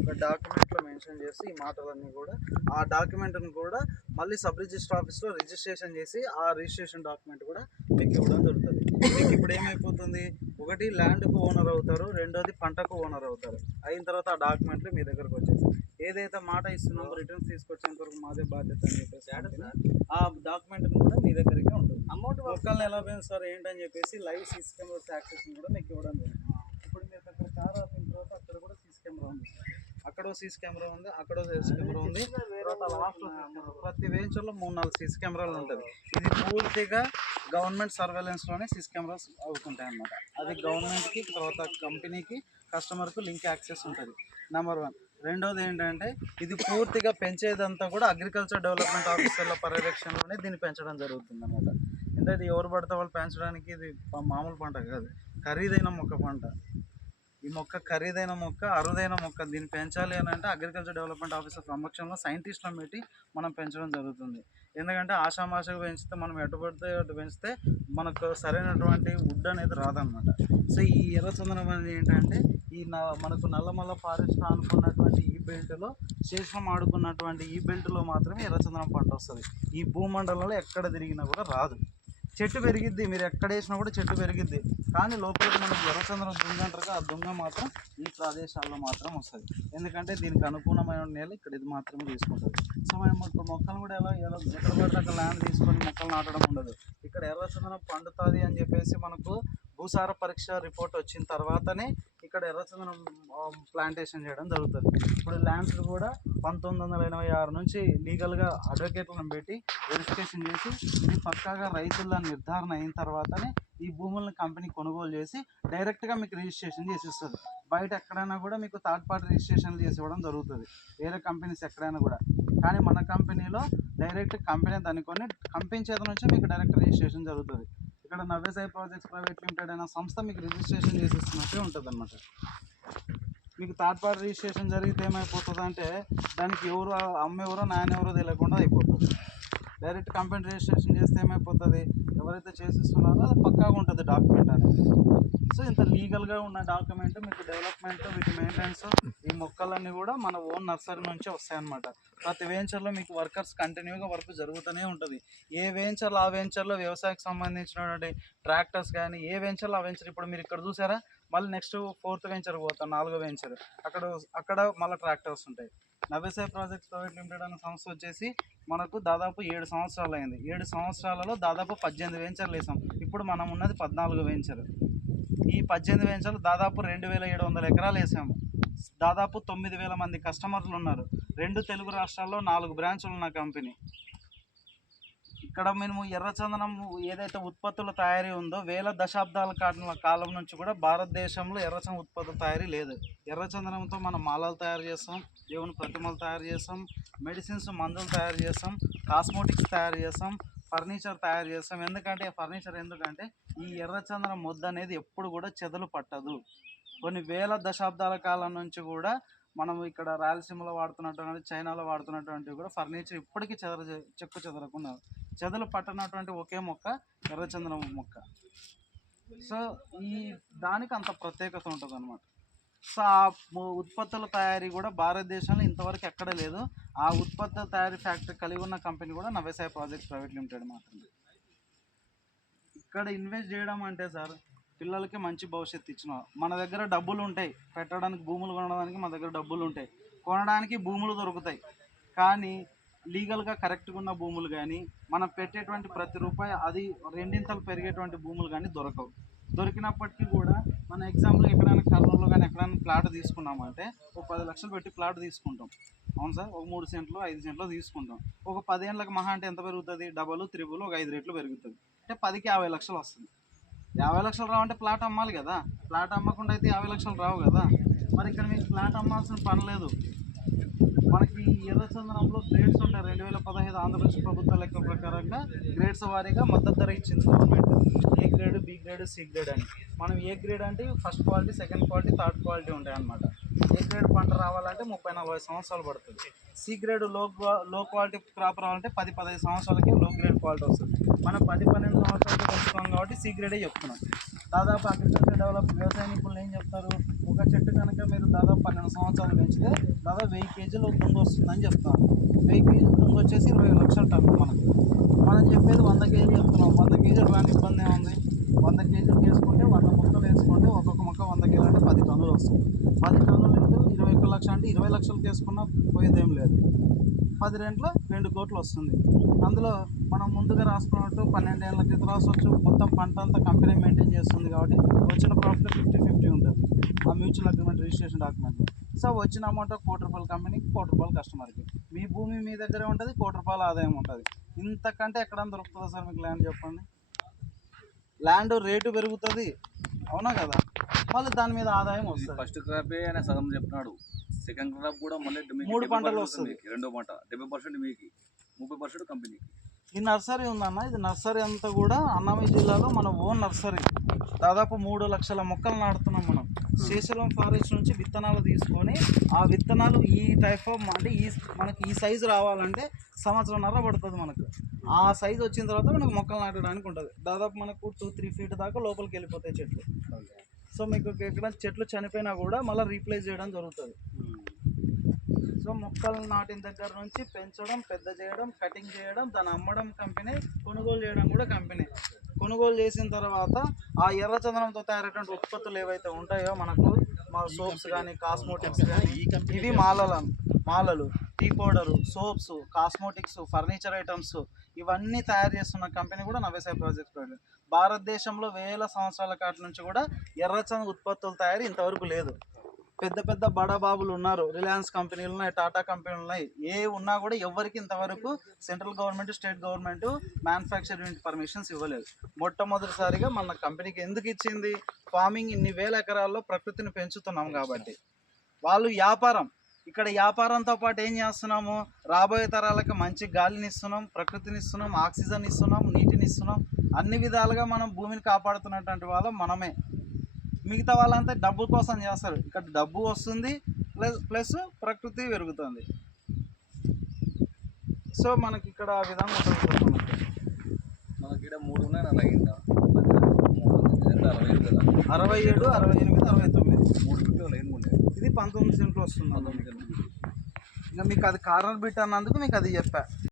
ఒక డాక్యుమెంట్లో మెన్షన్ చేసి ఈ మాటలన్నీ కూడా ఆ డాక్యుమెంట్ని కూడా మళ్ళీ సబ్ రిజిస్టర్ ఆఫీస్లో రిజిస్ట్రేషన్ చేసి ఆ రిజిస్ట్రేషన్ డాక్యుమెంట్ కూడా మీకు ఇవ్వడం జరుగుతుంది. మీకు ఇప్పుడు ఏమైపోతుంది, ఒకటి ల్యాండ్కు ఓనర్ అవుతారు, రెండోది పంటకు ఓనర్ అవుతారు. అయిన తర్వాత ఆ డాక్యుమెంట్లు మీ దగ్గరకు వచ్చేసి ఏదైతే మాట ఇస్తున్నామో రిటర్న్స్ తీసుకొచ్చేంత వరకు మాదే బాధ్యత అని చెప్పేసి ఆ డాక్యుమెంట్ కూడా మీ దగ్గరికి ఉంటుంది. అమౌంట్ ఒక్కళ్ళని ఎలా పెంచుతారు ఏంటని చెప్పేసి లైవ్ సీసీ కెమెరాస్ యాక్సెస్ కూడా మీకు ఇవ్వడం జరుగుతుంది. ఇప్పుడు మీరు అక్కడ కార్ ఆపిన తర్వాత అక్కడ కూడా సీసీ కెమెరా ఉంది, అక్కడ సీసీ కెమెరా ఉంది, అక్కడ సీసీ కెమెరా ఉంది. తర్వాత లాస్ట్ ప్రతి వెంచర్లో 3-4 సీసీ కెమెరాలు ఉంటుంది. ఇది పూర్తిగా గవర్నమెంట్ సర్వేలెన్స్లోనే సీసీ కెమెరాస్ అవుతుంటాయి అన్నమాట. అది గవర్నమెంట్కి, తర్వాత కంపెనీకి, కస్టమర్కు లింక్ యాక్సెస్ ఉంటుంది. నెంబర్ 1. రెండోది ఏంటంటే ఇది పూర్తిగా పెంచేదంతా కూడా అగ్రికల్చర్ డెవలప్మెంట్ ఆఫీసర్ల పర్యవేక్షణలోనే దీన్ని పెంచడం జరుగుతుంది అన్నమాట. ఎందుకంటే ఎవరు పడితే వాళ్ళు పెంచడానికి ఇది మామూలు పంట కాదు, ఖరీదైన పంట. ఈ మొక్క ఖరీదైన మొక్క, అరుదైన మొక్క. దీన్ని పెంచాలి అని అంటే అగ్రికల్చర్ డెవలప్మెంట్ ఆఫీసర్ సమక్షంలో సైంటిస్టులను పెట్టి మనం పెంచడం జరుగుతుంది. ఎందుకంటే ఆషామాషగా పెంచితే మనం ఎటుపడితే అటు పెంచితే మనకు సరైనటువంటి వుడ్ అనేది రాదనమాట. సో ఈ ఎర్రచందనం అనేది ఏంటంటే మనకు నల్లమల్ల ఫారెస్ట్ అనుకున్నటువంటి ఈ బెల్ట్లో, శేషం ఆడుకున్నటువంటి ఈ బెల్ట్లో మాత్రమే ఎర్రచందనం పంట వస్తుంది. ఈ భూమండలంలో ఎక్కడ తిరిగినా కూడా రాదు. చెట్టు పెరిగిద్ది, మీరు ఎక్కడ వేసినా కూడా చెట్టు పెరిగిద్ది, కానీ లోపలికి మనకు ఎర్రచందనం దుంగ అంటారు, ఆ దుంగ మాత్రం ఈ ప్రదేశాల్లో మాత్రం వస్తుంది. ఎందుకంటే దీనికి అనుకూలమైన నేల ఇక్కడ ఇది మాత్రమే తీసుకుంటుంది. సో మనం మొక్కలు కూడా ఎక్కడ పడితే అక్కడ ల్యాండ్ తీసుకొని మొక్కలు నాటడం ఉండదు. ఇక్కడ ఎర్రచందనం పండుతుంది అని చెప్పేసి మనకు భూసార పరీక్ష రిపోర్ట్ వచ్చిన తర్వాతనే ఇక్కడ ఎర్రచందనం ప్లాంటేషన్ చేయడం జరుగుతుంది. ఇప్పుడు ల్యాండ్స్ కూడా 1986 నుంచి లీగల్గా అడ్వకేట్లను పెట్టి వెరిఫికేషన్ చేసి ఇది పక్కాగా రైతుల నిర్ధారణ అయిన తర్వాతనే ఈ భూములను కంపెనీ కొనుగోలు చేసి డైరెక్ట్గా మీకు రిజిస్ట్రేషన్ చేసిస్తుంది. బయట ఎక్కడైనా కూడా మీకు థర్డ్ పార్టీ రిజిస్ట్రేషన్ చేసి ఇవ్వడం జరుగుతుంది, వేరే కంపెనీస్ ఎక్కడైనా కూడా. కానీ మన కంపెనీలో డైరెక్ట్ కంపెనీ దాన్ని కొని కంపెనీ చేత నుంచి మీకు డైరెక్ట్ రిజిస్ట్రేషన్ జరుగుతుంది. ఇక్కడ నవ్యసాయి ప్రాజెక్ట్స్ ప్రైవేట్ లిమిటెడ్ అనే సంస్థ మీకు రిజిస్ట్రేషన్ చేసిస్తున్నట్టే ఉంటుంది అన్నమాట. మీకు థర్డ్ పార్టీ రిజిస్ట్రేషన్ జరిగితే ఏమైపోతుంది అంటే దానికి ఎవరు అమ్మేవరో నాయనెవరో తెలియకుండా అయిపోతుంది. డైరెక్ట్ కంపెనీ రిజిస్ట్రేషన్ చేస్తే ఏమైపోతుంది, ఎవరైతే చేసిస్తున్నారో అది పక్కాగా ఉంటుంది డాక్యుమెంట్ అనేది. సో ఇంత లీగల్గా ఉన్న డాక్యుమెంట్ మీకు డెవలప్మెంట్, వీటి మెయింటెనెన్స్, ఈ మొక్కలన్నీ కూడా మన ఓన్ నర్సరీ నుంచే వస్తాయన్నమాట. ప్రతి వెంచర్లో మీకు వర్కర్స్ కంటిన్యూగా వర్క్ జరుగుతూనే ఉంటుంది. ఏ వెంచర్లో ఆ వెంచర్లో వ్యవసాయకు సంబంధించినటువంటి ట్రాక్టర్స్ కానీ, ఏ వెంచర్లో ఆ వెంచర్. ఇప్పుడు మీరు ఇక్కడ చూసారా, మళ్ళీ నెక్స్ట్ 4th వెంచర్ పోతాం, 4వ వెంచర్, అక్కడ మళ్ళీ ట్రాక్టర్స్ ఉంటాయి. నవ్యసాయి ప్రాజెక్ట్స్ ప్రైవేట్ లిమిటెడ్ అనే సంస్థ వచ్చేసి మనకు దాదాపు 7 సంవత్సరాలు అయింది. 7 సంవత్సరాలలో దాదాపు 18 వెంచర్లు వేసాం. ఇప్పుడు మనం ఉన్నది 14వ వెంచర్. ఈ 18 వెంచర్లు దాదాపు 2700 ఎకరాలు వేసాము. దాదాపు 9000 మంది కస్టమర్లు ఉన్నారు. 2 తెలుగు రాష్ట్రాల్లో 4 బ్రాంచులు ఉన్న కంపెనీ. ఇక్కడ మేము ఎర్రచందనం ఏదైతే ఉత్పత్తుల తయారీ ఉందో, వేల దశాబ్దాల కాలం నుంచి కూడా భారతదేశంలో ఎర్రచందనం ఉత్పత్తుల తయారీ లేదు. ఎర్రచందనంతో మనం మాలలు తయారు చేస్తాం, దేవుని ప్రతిమలు తయారు చేస్తాం, మెడిసిన్స్ మందులు తయారు చేస్తాం, కాస్మోటిక్స్ తయారు చేస్తాం, ఫర్నిచర్ తయారు చేస్తాం. ఎందుకంటే ఈ ఎర్రచందనం మొద్దు అనేది ఎప్పుడు కూడా చెదలు పట్టదు. కొన్ని వేల దశాబ్దాల కాలం నుంచి కూడా మనం ఇక్కడ రాయలసీమలో వాడుతున్నటువంటి, చైనాలో వాడుతున్నటువంటి కూడా ఫర్నిచర్ ఇప్పటికీ చెక్కు చెదరకుండా చెదలు పట్టనటువంటి ఒకే మొక్క ఎర్రచందనం మొక్క. సో ఈ దానికి అంత ప్రత్యేకత ఉంటుంది అన్నమాట. సో ఆ ఉత్పత్తుల తయారీ కూడా భారతదేశంలో ఇంతవరకు ఎక్కడ లేదు. ఆ ఉత్పత్తుల తయారీ ఫ్యాక్టరీ కలిగి ఉన్న కంపెనీ కూడా నవ్యసాయి ప్రాజెక్ట్స్ ప్రైవేట్ లిమిటెడ్ మాత్రమే. ఇక్కడ ఇన్వెస్ట్ చేయడం అంటే సార్, పిల్లలకి మంచి భవిష్యత్తు ఇచ్చిన మన దగ్గర డబ్బులు ఉంటాయి, పెట్టడానికి భూములు కొనడానికి మన దగ్గర డబ్బులు ఉంటాయి, కొనడానికి భూములు దొరుకుతాయి. కానీ లీగల్గా కరెక్ట్గా ఉన్న భూములు కానీ, మనం పెట్టేటువంటి ప్రతి రూపాయి అది రెండింతలు పెరిగేటువంటి భూములు కానీ దొరకవు. దొరికినప్పటికీ కూడా మన ఎగ్జాంపుల్ ఎక్కడైనా కర్నూలులో కానీ ఎక్కడైనా ప్లాట్ తీసుకున్నామంటే ఒక 10 లక్షలు పెట్టి ప్లాట్ తీసుకుంటాం. అవును సార్, ఒక 3 సెంట్లు 5 సెంట్లు తీసుకుంటాం. ఒక 10 ఏళ్ళకి మహా అంటే ఎంత పెరుగుతుంది, డబల్ త్రిబుల్ ఒక 5 రెట్లు పెరుగుతుంది. అంటే 10కి 50 లక్షలు వస్తుంది. 50 లక్షలు రావంటే ప్లాట్ అమ్మాలి కదా. ప్లాట్ అమ్మకుండా అయితే 50 లక్షలు రావు కదా. మరి ఇక్కడ మీకు ప్లాట్ అమ్మాల్సిన పని లేదు. మనకి ఎర్రచందనంలో గ్రేడ్స్ ఉంటాయి. 2015 ఆంధ్రప్రదేశ్ ప్రభుత్వ లెక్క ప్రకారంగా గ్రేడ్స్ వారీగా మద్దతు ధర ఇచ్చింది government. A grade, B grade, C grade అని. మనం ఏ గ్రేడ్ అంటే first quality, second quality, third quality ఉంటాయి అన్నమాట. ఏ గ్రేడ్ పంట రావాలంటే 30-40 సంవత్సరాలు పడుతుంది. సి గ్రేడ్ లో క్వాలిటీ క్రాప్ రావాలంటే 10-15 సంవత్సరాలకి లో గ్రేడ్ క్వాలిటీ వస్తుంది. మనం 10-12 సంవత్సరాలకి వస్తున్నాం కాబట్టి సి గ్రేడే చెప్తున్నాం. దాదాపు అగ్రికల్చర్ డెవలప్ వ్యవసాయ నిపుణులు ఏం చెప్తారు, ఒక చెట్టు కనుక మీరు దాదాపు 12 సంవత్సరాలు పెంచితే దాదాపు 1000 కేజీలు దుంగ వస్తుందని చెప్తాను. 1000 కేజీలు దుంగ వచ్చేసి 20 లక్షల టన్ను మనకు. మనం చెప్పేది 100 కేజీలు చెప్తున్నాం. 100 కేజీలు రాని ఇబ్బంది ఏముంది? 100 కేజీలు వేసుకుంటే 100 మొక్కలు వేసుకుంటే ఒక్కొక్క మొక్క 100 కేజీలు అంటే 10 టన్నులు వస్తుంది. 10 టన్నులు ఇంటూ 21 లక్షలు అంటే 20 లక్షలకు వేసుకున్నా పోయేదేం లేదు. 10 రెంట్లో 2 కోట్లు వస్తుంది. అందులో మనం ముందుగా రాసుకున్నట్టు 12 ఏళ్ళ క్రితం రాసవచ్చు. మొత్తం పంట అంతా కంపెనీ మెయింటైన్ చేస్తుంది కాబట్టి వచ్చిన ప్రాఫిట్ 50-50 ఉంటుంది ఆ mutual agreement registration document. So వచ్చిన అమౌంట్ ₹1,00,00,000 కంపెనీకి, ₹1,00,00,000 కస్టమర్కి. మీ భూమి మీ దగ్గరే ఉంటుంది, ₹1,00,00,000 ఆదాయం ఉంటుంది. ఇంతకంటే ఎక్కడ దొరుకుతుందా సార్ మీకు ల్యాండ్? చెప్పండి. ల్యాండ్ రేటు పెరుగుతుంది, అవునా కదా, మళ్ళీ దాని మీద ఆదాయం వస్తుంది. ఫస్ట్ క్రాపే ఆయన సగం చెప్తున్నాడు, సెకండ్ క్రాప్ కూడా మళ్ళీ 3 పంటలు వస్తుంది. రెండో పంట 70% మీకు, 30% కంపెనీకి. ఈ నర్సరీ ఉందన్న, ఇది నర్సరీ అంతా కూడా అన్నమయ్య జిల్లాలో మన ఓన్ నర్సరీ. దాదాపు 3 లక్షల మొక్కలు నాటుతున్నాం మనం. శ్రీశైలం ఫారెస్ట్ నుంచి విత్తనాలు తీసుకొని ఆ విత్తనాలు ఈ టైప్ ఆఫ్ అంటే మనకి ఈ సైజు రావాలంటే 1.5 సంవత్సరం పడుతుంది మనకు. ఆ సైజు వచ్చిన తర్వాత మనకు మొక్కలు నాటడానికి ఉంటుంది. దాదాపు మనకు 2-3 ఫీట్ దాకా లోపలికి వెళ్ళిపోతాయి చెట్లు. సో మీకు ఎక్కడ చెట్లు చనిపోయినా కూడా మళ్ళీ రీప్లేస్ చేయడం జరుగుతుంది. సో మొక్కలు నాటిన దగ్గర నుంచి పెంచడం, పెద్ద చేయడం, కటింగ్ చేయడం, దాన్ని అమ్మడం కంపెనీ, కొనుగోలు చేయడం కూడా కంపెనీ. కొనుగోలు చేసిన తర్వాత ఆ ఎర్రచందనంతో తయారైనటువంటి ఉత్పత్తులు ఏవైతే ఉంటాయో మనకు, మా సోప్స్ కానీ, కాస్మోటిక్స్ కానీ, ఇవి మాలలు, tea powder, soaps, cosmetics, furniture items, ఇవన్నీ తయారు చేస్తున్న కంపెనీ కూడా నవ్యసాయి ప్రాజెక్ట్స్ ప్రైవేట్. భారతదేశంలో వేల సంవత్సరాల కాటి నుంచి కూడా ఎర్రచందనం ఉత్పత్తుల తయారీ ఇంతవరకు లేదు. పెద్ద పెద్ద బడాబాబులు ఉన్నారు, రిలయన్స్ కంపెనీలు ఉన్నాయి, టాటా కంపెనీలు ఉన్నాయి, ఏ ఉన్నా కూడా ఎవరికి ఇంతవరకు central government, state government manufacturing permissions ఇవ్వలేదు. మొట్టమొదటిసారిగా మన కంపెనీకి ఎందుకు ఇచ్చింది? ఫార్మింగ్ ఇన్ని వేల ఎకరాల్లో ప్రకృతిని పెంచుతున్నాం కాబట్టి. వాళ్ళు వ్యాపారం, ఇక్కడ వ్యాపారంతో పాటు ఏం చేస్తున్నాము? రాబోయే తరాలకు మంచి గాలిని ఇస్తున్నాం, ప్రకృతిని ఇస్తున్నాం, ఆక్సిజన్ ఇస్తున్నాం, నీటిని ఇస్తున్నాం. అన్ని విధాలుగా మనం భూమిని కాపాడుతున్నటువంటి వాళ్ళం మనమే. మిగతా వాళ్ళంతా డబ్బు కోసం చేస్తారు. ఇక్కడ డబ్బు వస్తుంది, ప్లస్ ప్రకృతి పెరుగుతుంది. సో మనకి ఇక్కడ ఆ విధంగా ఉంటుంది. మనకి ఇక్కడ 3 ఉన్నాయి, 67, 67, 68, 69, 3 లైన్ ఉన్నాయి. ఇది 19 సెంట్లు వస్తుంది. ఇంకా మీకు అది కార్నర్ బిట్ అన్నందుకు మీకు అది చెప్పా.